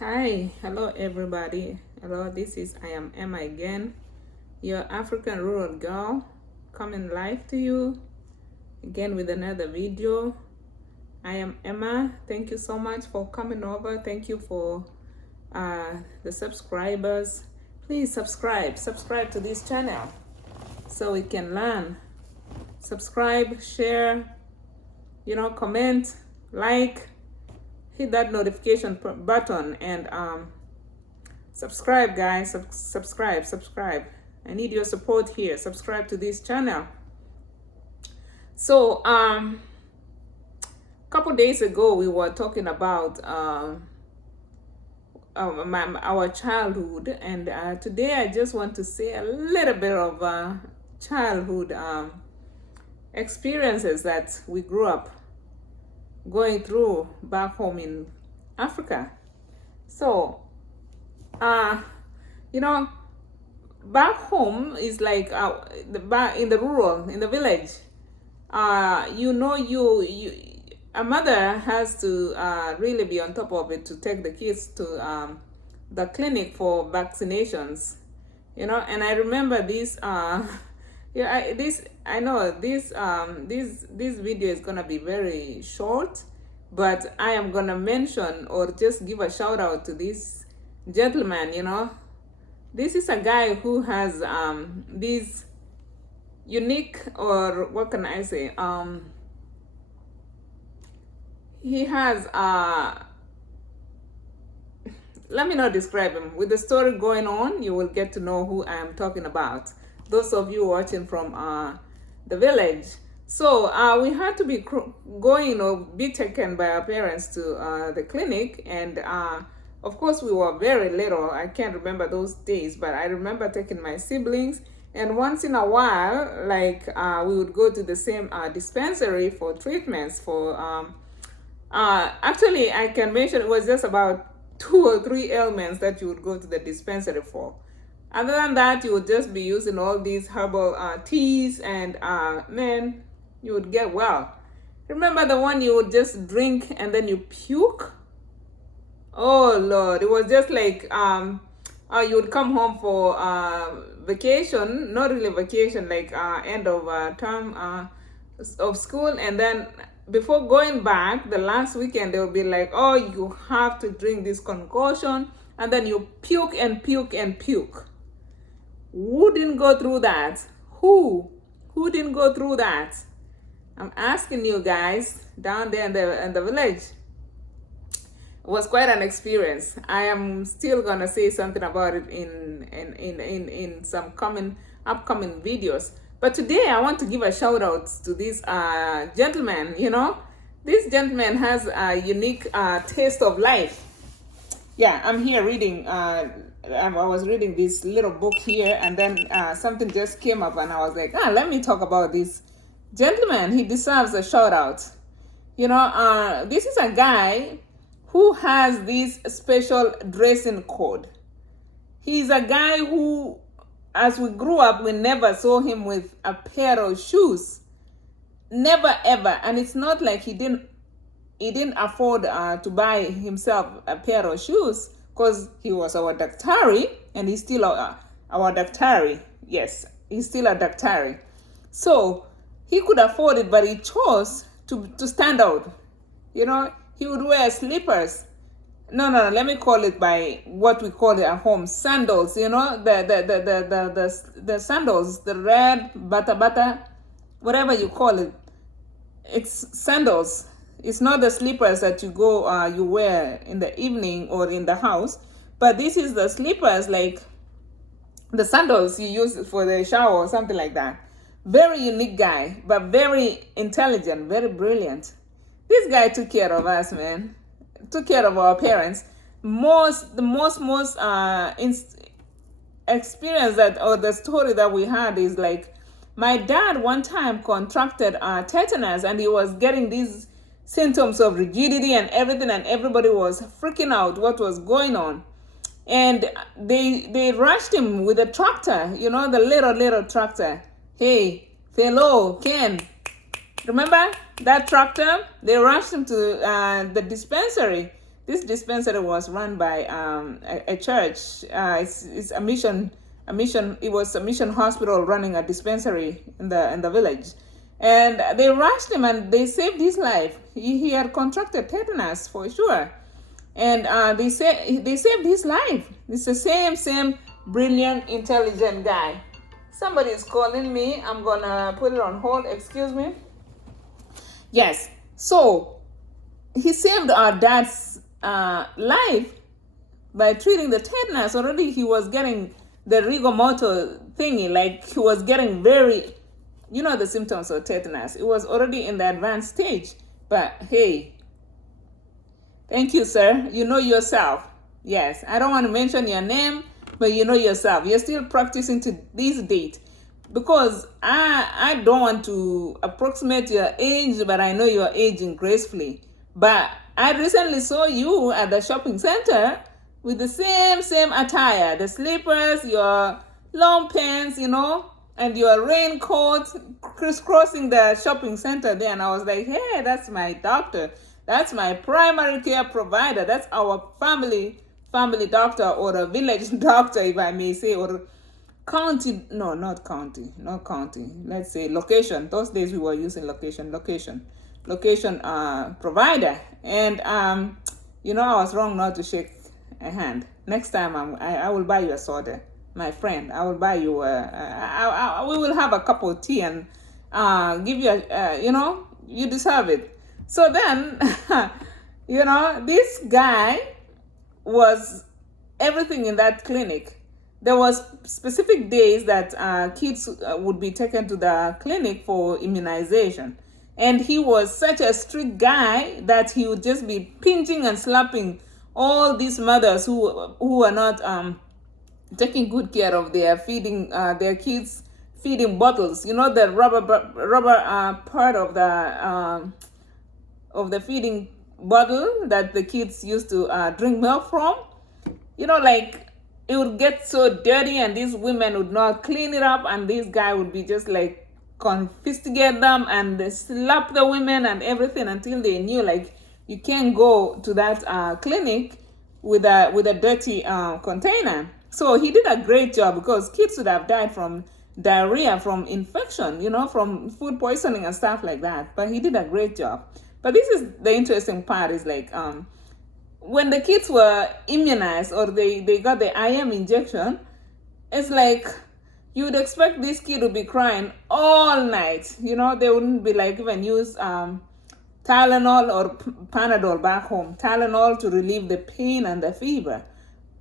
Hi, hello everybody. Hello, this is I am Emma again, your African rural girl, coming live to you again with another video. I am Emma. Thank you so much for coming over. Thank you for the subscribers. Please subscribe to this channel so we can learn. Subscribe, share, comment, like, hit that notification button, and subscribe, guys. Subscribe. I need your support here. Subscribe to this channel. So a couple days ago we were talking about our childhood, and today I just want to say a little bit of childhood experiences that we grew up going through back home in Africa. So back home is like in the rural, in the village. A mother has to really be on top of it to take the kids to the clinic for vaccinations. And I remember this. I know this video is gonna be very short, but I am gonna mention or just give a shout out to this gentleman. This is a guy who has these unique, or what can I say, he has let me not describe him. With the story going on, you will get to know who I am talking about, those of you watching from the village. So we had to be going or be taken by our parents to the clinic, and of course we were very little. I can't remember those days, but I remember taking my siblings, and once in a while, like we would go to the same dispensary for treatments for actually I can mention it was just about 2 or 3 ailments that you would go to the dispensary for. Other than that, you would just be using all these herbal teas, and man, you would get well. Remember the one you would just drink and then you puke? Oh Lord, it was just like you would come home for vacation, not really vacation, like end of term of school, and then before going back the last weekend, they will be like, oh, you have to drink this concoction, and then you puke and puke and puke. Who didn't go through that? Who didn't go through that? I'm asking you guys down there in the village. It was quite an experience. I am still gonna say something about it in some upcoming videos. But today I want to give a shout out to this gentleman. This gentleman has a unique taste of life. Yeah, I'm here reading. I was reading this little book here, and then something just came up, and I was like, let me talk about this gentleman. He deserves a shout out. This is a guy who has this special dressing code. He's a guy who, as we grew up, we never saw him with a pair of shoes. Never ever. And it's not like he didn't afford to buy himself a pair of shoes, because he was our Daktari, and he's still our Daktari. Yes, he's still a Daktari. So he could afford it, but he chose to stand out. He would wear slippers. No, let me call it by what we call it at home, sandals. The sandals, the red bata, whatever you call it. It's sandals. It's not the slippers that you wear in the evening or in the house, but this is the slippers, like the sandals you use for the shower or something like that. Very unique guy, but very intelligent, very brilliant. This guy took care of us, man. Took care of our parents. The most experience that, or the story that we had, is like, my dad one time contracted tetanus, and he was getting these symptoms of rigidity and everything, and everybody was freaking out what was going on. And they rushed him with a tractor, the little tractor. Hey, fellow Ken, remember that tractor? They rushed him to the dispensary. This dispensary was run by a church. It's a mission. It was a mission hospital running a dispensary in the village, and they rushed him and they saved his life. He had contracted tetanus for sure, and they saved his life. It's the same brilliant, intelligent guy. Somebody is calling me. I'm gonna put it on hold. Excuse me. Yes. So he saved our dad's life by treating the tetanus. Already he was getting the rigor mortis thingy, like he was getting very, the symptoms of tetanus. It was already in the advanced stage. But hey, thank you, sir. You know yourself. Yes, I don't want to mention your name, but you know yourself. You're still practicing to this date. Because I don't want to approximate your age, but I know you're aging gracefully. But I recently saw you at the shopping center with the same attire, the slippers, your long pants, and your raincoat, crisscrossing the shopping center there. And I was like, hey, that's my doctor. That's my primary care provider. That's our family doctor, or a village doctor, if I may say, or county. No, not county. Let's say location. Those days we were using location provider. And I was wrong not to shake a hand. Next time I will buy you a soda, my friend. I will buy you we will have a cup of tea and give you you deserve it. So then this guy was everything in that clinic. There was specific days that kids would be taken to the clinic for immunization. And he was such a strict guy that he would just be pinching and slapping all these mothers who are not taking good care of their feeding their kids feeding bottles. The rubber part of the feeding bottle that the kids used to drink milk from. It would get so dirty and these women would not clean it up, and this guy would be just like confiscate them and slap the women and everything until they knew you can't go to that clinic with a dirty container. So he did a great job, because kids would have died from diarrhea, from infection, from food poisoning and stuff like that. But he did a great job. But this is the interesting part, is when the kids were immunized or they got the IM injection, it's like you would expect this kid to be crying all night. They wouldn't be even use Tylenol or Panadol back home. Tylenol to relieve the pain and the fever.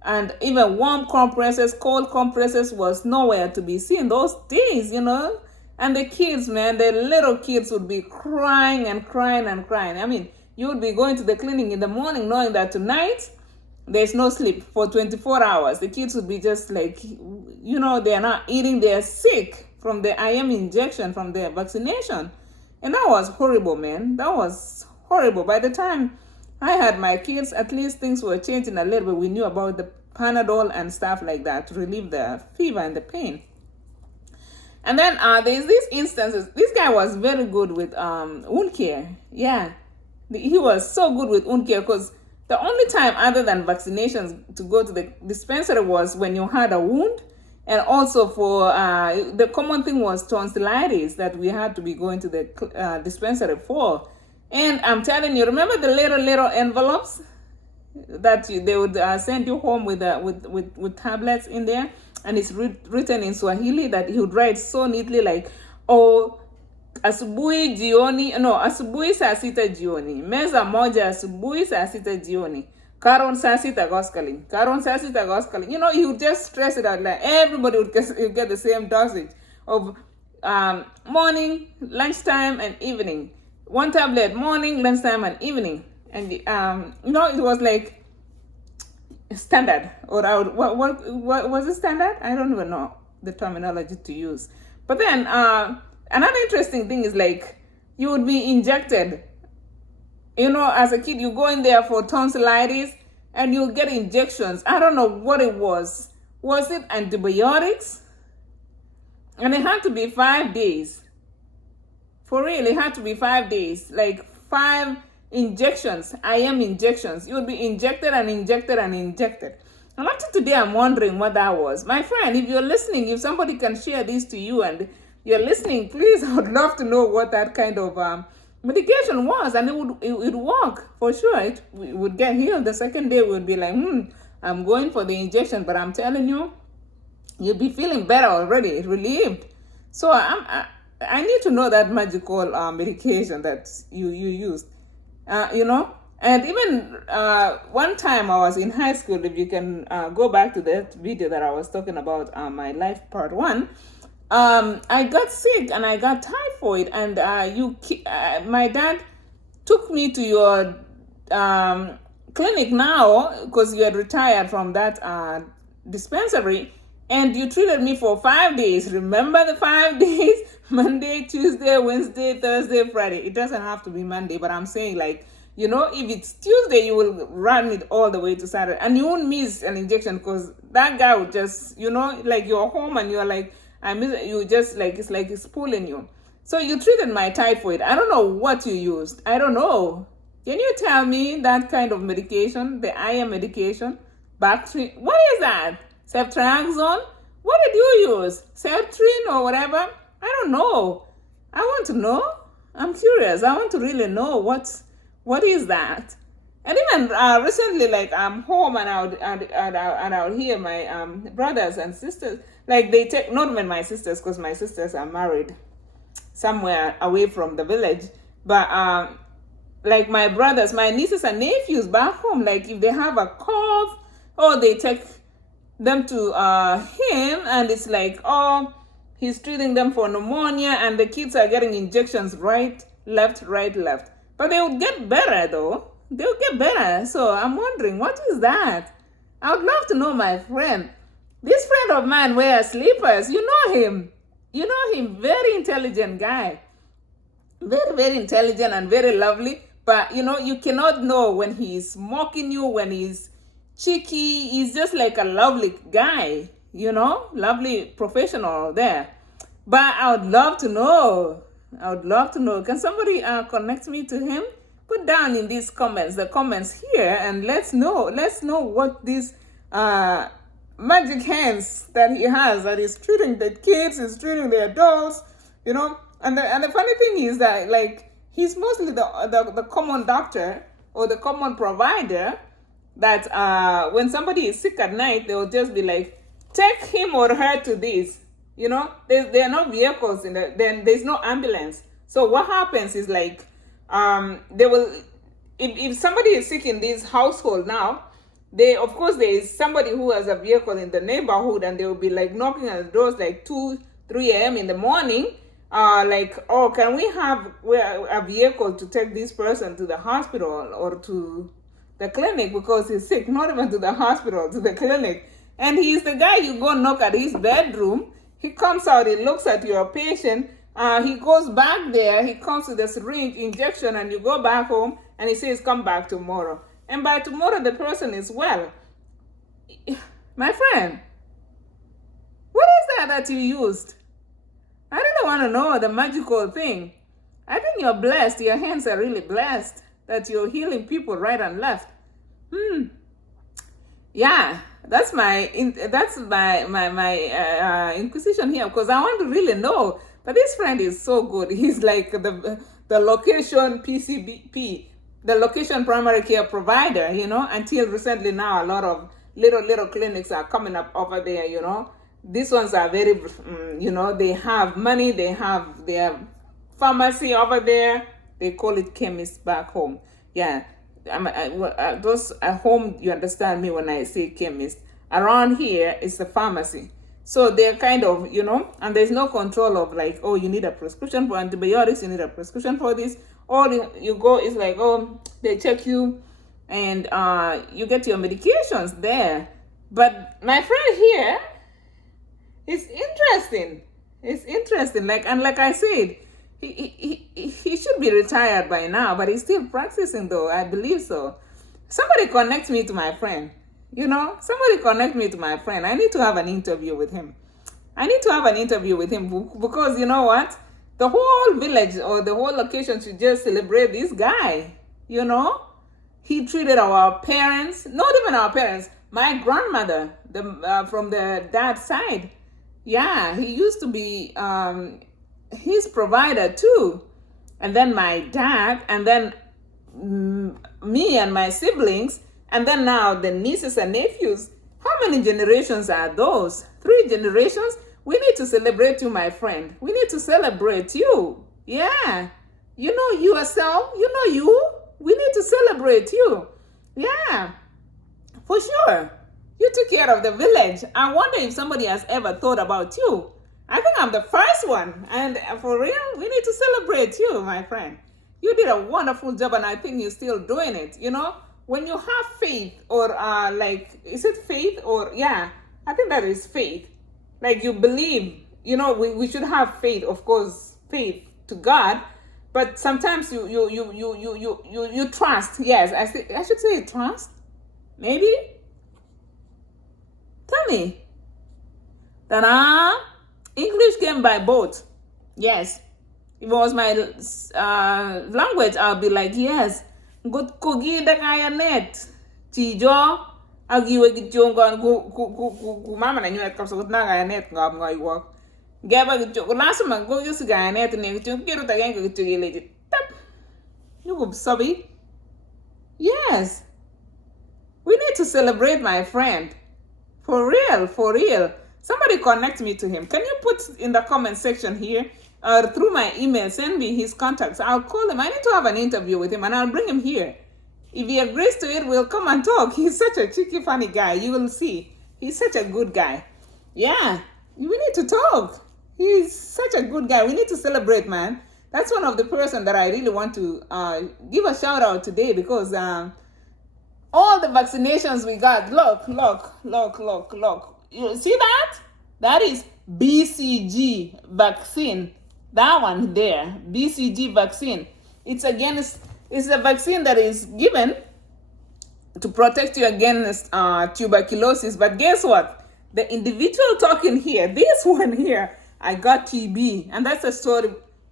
And even warm compresses, cold compresses was nowhere to be seen those days, And the kids, man, the little kids would be crying and crying and crying. I mean, you would be going to the clinic in the morning knowing that tonight there's no sleep for 24 hours. The kids would be just they're not eating, they're sick from the IM injection, from the vaccination. And that was horrible, man. That was horrible. By the time I had my kids, at least things were changing a little bit. We knew about the Panadol and stuff like that to relieve the fever and the pain. And then there's these instances. This guy was very good with wound care. Yeah. He was so good with wound care, because the only time other than vaccinations to go to the dispensary was when you had a wound, and also for the common thing was tonsillitis that we had to be going to the dispensary for. And I'm telling you, remember the little envelopes that they would send you home with tablets in there, and it's written in Swahili that he would write so neatly asubuhi saa sita jioni, meza moja asubuhi saa sita jioni, karon saa sita goskaling. He would just stress it out, like everybody would get the same dosage of morning, lunchtime, and evening. One tablet morning, lunchtime, and evening. And it was like standard, or what was it, standard? I don't even know the terminology to use. But then another interesting thing is you would be injected. As a kid, you go in there for tonsillitis and you get injections. I don't know what it was. Was it antibiotics? And it had to be 5 days. For real, it had to be 5 days. 5 injections, IM injections. You would be injected and injected and injected. And up to today, I'm wondering what that was. My friend, if you're listening, if somebody can share this to you and you're listening, please, I would love to know what that kind of medication was. And it would work for sure. It would get healed. The second day, we would be like, I'm going for the injection. But I'm telling you, you'll be feeling better already, relieved. So I need to know that magical medication that you used, And even one time I was in high school, if you can go back to that video that I was talking about, my life part 1, I got sick and I got typhoid, and my dad took me to your clinic now because you had retired from that dispensary, and you treated me for 5 days. Remember the 5 days? Monday, Tuesday, Wednesday, Thursday, Friday. It doesn't have to be Monday, but I'm saying if it's Tuesday, you will run it all the way to Saturday. And you won't miss an injection because that guy would just, you're home and you're like, it's like he's pulling you. So you treated my typhoid. I don't know what you used. I don't know. Can you tell me that kind of medication, the IM medication? Bactrim? What is that? Ceftriaxone? What did you use? Septrin or whatever? I don't know. I want to know. I'm curious. I want to really know what is that. And even recently, I'm home and I would hear my brothers and sisters, they take, not even my sisters, because my sisters are married somewhere away from the village, but my brothers, my nieces and nephews back home, if they have a cough, they take them to him, and it's he's treating them for pneumonia, and the kids are getting injections right, left. But they would get better though. They would get better. So I'm wondering, what is that? I would love to know, my friend. This friend of mine wears slippers. You know him. Very intelligent guy. Very, very intelligent and very lovely. But you cannot know when he's mocking you, when he's cheeky. He's just like a lovely guy, lovely professional there. But I would love to know. Can somebody connect me to him? Put down in these comments, the comments here, and let's know what these magic hands that he has, that he's treating the kids, he's treating the adults, And the funny thing is that he's mostly the common doctor or the common provider that when somebody is sick at night, they'll just be like, take him or her to this. There are no vehicles then there's no ambulance. So what happens is they will, if somebody is sick in this household now, of course there is somebody who has a vehicle in the neighborhood, and they will be knocking at the doors 2, 3 a.m. in the morning, can we have a vehicle to take this person to the hospital or to the clinic because he's sick, not even to the hospital, to the clinic. And he's the guy, you go knock at his bedroom, he comes out, he looks at your patient, he goes back there, he comes with a syringe injection, and you go back home, and he says, come back tomorrow. And by tomorrow, the person is well. My friend, what is that you used? I really want to know the magical thing. I think you're blessed. Your hands are really blessed that you're healing people right and left. Yeah, that's my inquisition here, because I want to really know. But this friend is so good. He's like the location PCP, the location primary care provider, until recently now, a lot of little clinics are coming up over there, These ones are very, they have money, they have their pharmacy over there. They call it chemist back home. Yeah, those at home, you understand me when I say chemist. Around here, it's the pharmacy. So they're kind of, and there's no control of you need a prescription for antibiotics, you need a prescription for this. Or you go, it's they check you and you get your medications there. But my friend here, it's interesting. It's interesting. Like I said, he should be retired by now, but he's still practicing though. I believe so. Somebody connect me to my friend. Somebody connect me to my friend. I need to have an interview with him. Because you know what? The whole village or the whole location should just celebrate this guy. you know. He treated our parents, not even our parents, my grandmother, from the dad's side. Yeah, he used to be his provider too. And then my dad, and then me and my siblings, and then now the nieces and nephews. How many generations are those? 3 generations? We need to celebrate you, my friend. We need to celebrate you. Yeah. You know yourself. You know you. We need to celebrate you. Yeah. For sure. You took care of the village. I wonder if somebody has ever thought about you. I think I'm the first one. And for real, we need to celebrate you, my friend. You did a wonderful job, and I think you're still doing it. You know, when you have faith, or is it faith? Or, yeah, I think that is faith. Like, you believe, you know, we should have faith, of course, faith to God. But sometimes you trust. Yes, I should say trust. Maybe. Tell me. Ta-da! English came by boat. Yes. If it was my language, I'll be like, yes. Good kogi da kaya net. Chijo. Agiwe gichongon ku mama na nyuet kapsa gut na kaya net ngab ngai wak. Gaba gichong last man go just kaya net ne gichong kiru ta gang gichong legit. Tap. You go sabi. Yes. We need to celebrate my friend. For real, for real. Somebody connect me to him. Can you put in the comment section here, or through my email, send me his contacts. I'll call him. I need to have an interview with him, and I'll bring him here. If he agrees to it, we'll come and talk. He's such a cheeky, funny guy. You will see. He's such a good guy. Yeah, we need to talk. He's such a good guy. We need to celebrate, man. That's one of the person that I really want to give a shout out today, because all the vaccinations we got, look. You see that? That is BCG vaccine. That one there, BCG vaccine. It's a vaccine that is given to protect you against tuberculosis. But guess what? The individual talking here, this one here, I got TB. And that's a story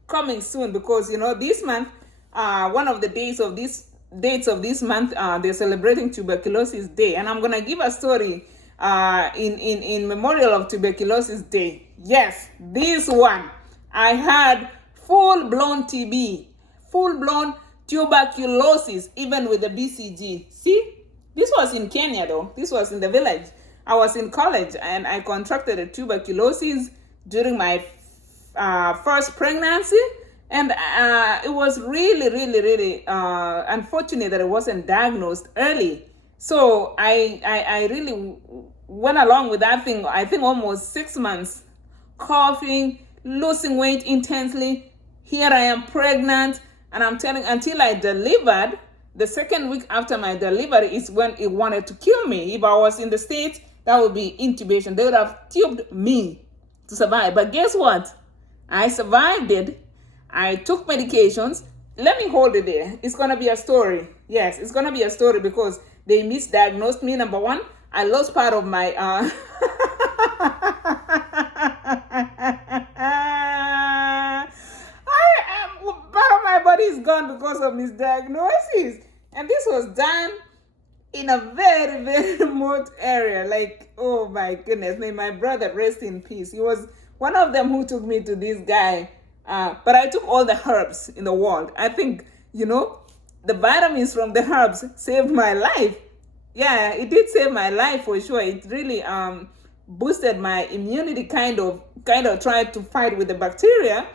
coming soon, because, you know, this month, one of the dates of this month, they're celebrating Tuberculosis Day. And I'm going to give a story in memorial of Tuberculosis Day. Yes, this one. I had full-blown TB, full-blown tuberculosis, even with the BCG. See, this was in Kenya though. This was in the village. I was in college, and I contracted a tuberculosis during my first pregnancy. And it was really unfortunate that it wasn't diagnosed early. So I really went along with that thing, I think almost 6 months, coughing, losing weight intensely. Here I am pregnant, and I'm telling, until I delivered, the second week after my delivery is when it wanted to kill me. If I was in the States, that would be intubation. They would have tubed me to survive. But guess what? I survived it. I took medications. Let me hold it there. It's going to be a story. Yes, it's going to be a story, because they misdiagnosed me, number one. I lost part of my... part of my body is gone because of misdiagnosis. And this was done in a very remote area. Like, oh my goodness. May my brother rest in peace. He was one of them who took me to this guy. But I took all the herbs in the world. I think, you know, the vitamins from the herbs saved my life. Yeah, it did save my life for sure. It really boosted my immunity, kind of tried to fight with the bacteria,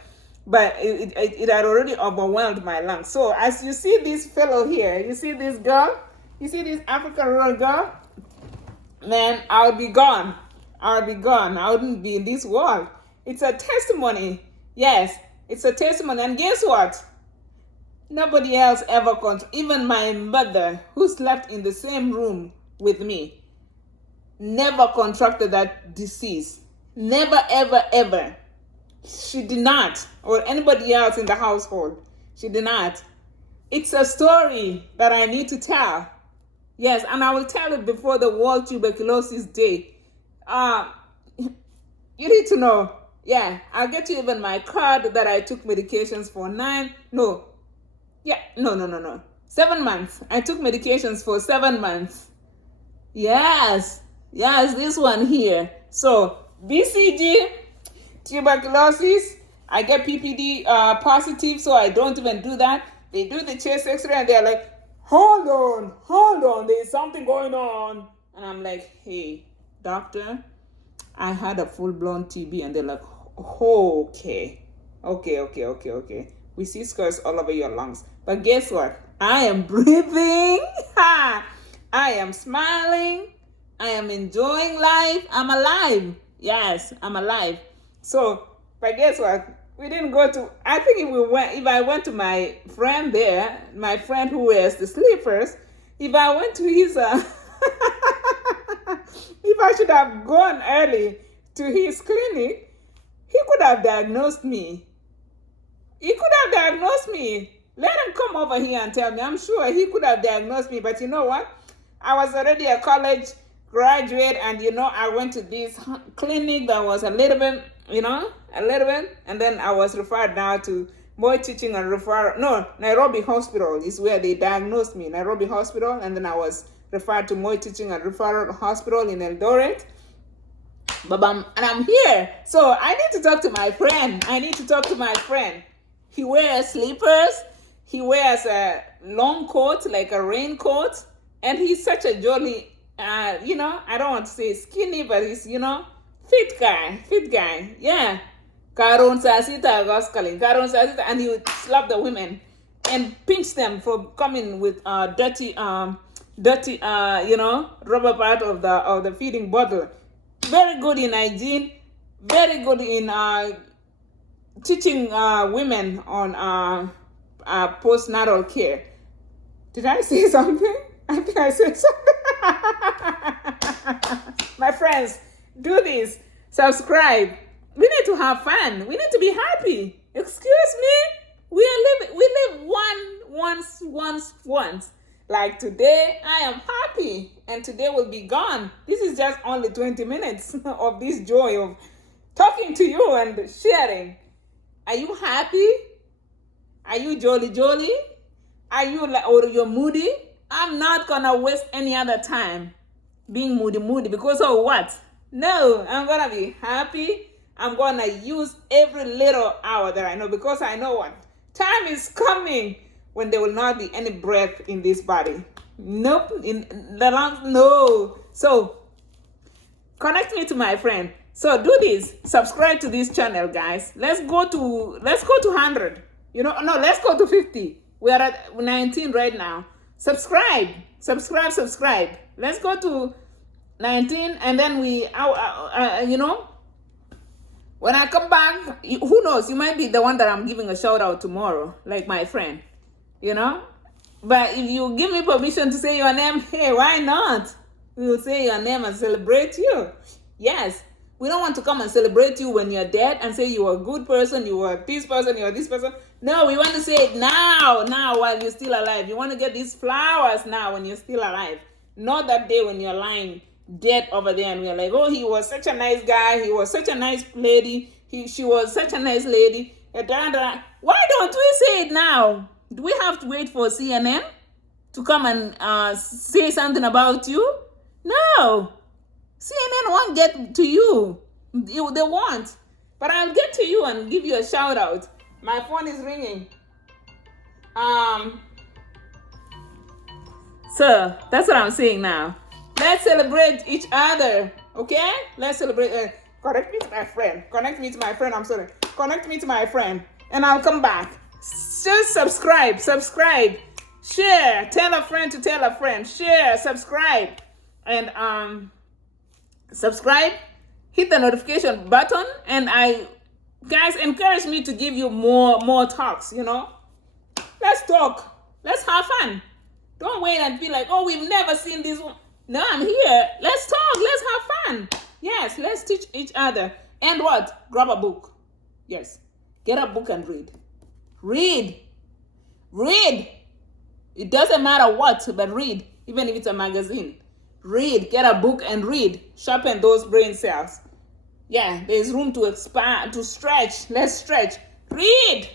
but it had already overwhelmed my lungs. So as you see this fellow here, you see this girl, you see this African rural girl, man, I would be gone. I wouldn't be in this world. It's a testimony. Yes, it's a testimony. And guess what? Nobody else ever even my mother, who slept in the same room with me, never contracted that disease. Never, ever. She did not. Or anybody else in the household. She did not. It's a story that I need to tell. Yes, and I will tell it before the World Tuberculosis Day. You need to know. Yeah, I'll get you even my card that I took medications for 9. No. 7 months. I took medications for 7 months. Yes, this one here. So BCG, tuberculosis, I get PPD positive, so I don't even do that. They do the chest x-ray and they're like, hold on, there's something going on. And I'm like, hey, doctor, I had a full-blown TB. And they're like, oh, okay. We see scars all over your lungs. But guess what? I am breathing. I am smiling. I am enjoying life. I'm alive. Yes, I'm alive. So, but guess what? We didn't go to, I think if I went to my friend there, my friend who wears the slippers, if I went to his, if I should have gone early to his clinic, he could have diagnosed me. Let him come over here and tell me. I'm sure he could have diagnosed me, but you know what? I was already a college graduate, and I went to this clinic that was a little bit, and then I was referred now to Moi Teaching and Referral. No, Nairobi Hospital is where they diagnosed me. Nairobi Hospital, and then I was referred to Moi Teaching and Referral Hospital in Eldoret. But I'm here, so I need to talk to my friend. He wears slippers. He wears a long coat, like a raincoat, and he's such a jolly. I don't want to say skinny, but he's fit guy. Yeah. Karun Sasita Sasita, and he would slap the women and pinch them for coming with dirty rubber part of the feeding bottle. Very good in hygiene, very good in teaching women on postnatal care. Did I say something? I think I said something. My friends, do this. Subscribe. We need to have fun. We need to be happy. Excuse me? We live once. Like today, I am happy, and today will be gone. This is just only 20 minutes of this joy of talking to you and sharing. Are you happy? Are you jolly? Are you or you're moody? I'm not gonna waste any other time being moody because of what? No, I'm gonna be happy. I'm gonna use every little hour that I know, because I know what time is coming when there will not be any breath in this body. Nope, in the lungs, no. So connect me to my friend. So do this. Subscribe to this channel, guys. Let's go to 100. Let's go to 50. We are at 19 right now. Subscribe. Let's go to 19, and then when I come back, who knows? You might be the one that I'm giving a shout out tomorrow, like my friend. But if you give me permission to say your name, hey, why not? We will say your name and celebrate you. Yes. We don't want to come and celebrate you when you're dead and say you were a good person, you were this person, you were this person. No, we want to say it now while you're still alive. You want to get these flowers now when you're still alive. Not that day when you're lying dead over there and we're like, oh, he was such a nice guy, he was such a nice lady, she was such a nice lady. Why don't we say it now? Do we have to wait for CNN to come and say something about you? No. CNN won't get to you. They won't. But I'll get to you and give you a shout out. My phone is ringing. So that's what I'm saying now. Let's celebrate each other. Okay? Let's celebrate. Connect me to my friend. I'm sorry. Connect me to my friend. And I'll come back. Just subscribe. Share. Tell a friend to tell a friend. Share. Subscribe. And subscribe, hit the notification button, and guys, encourage me to give you more talks. Let's talk, let's have fun. Don't wait and be like, oh, we've never seen this one. No, I'm here. Let's talk, let's have fun. Yes, let's teach each other. And what? Grab a book. Yes, get a book and read. It doesn't matter what, but read, even if it's a magazine. Read, get a book and read. Sharpen those brain cells. Yeah, there's room to expand, to stretch. Let's stretch. Read.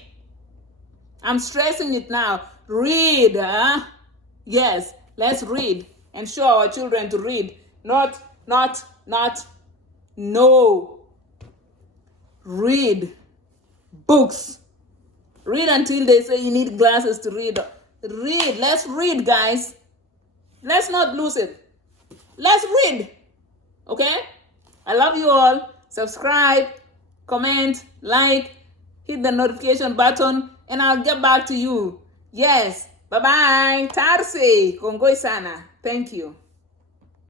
I'm stressing it now. Read, huh? Yes, let's read and show our children to read. Not, no. Read books. Read until they say you need glasses to read. Read. Let's read, guys. Let's not lose it. Let's read. Okay? I love you all. Subscribe, comment, like, hit the notification button, and I'll get back to you. Yes. Bye-bye. Tarse. Kongoi sana. Thank you.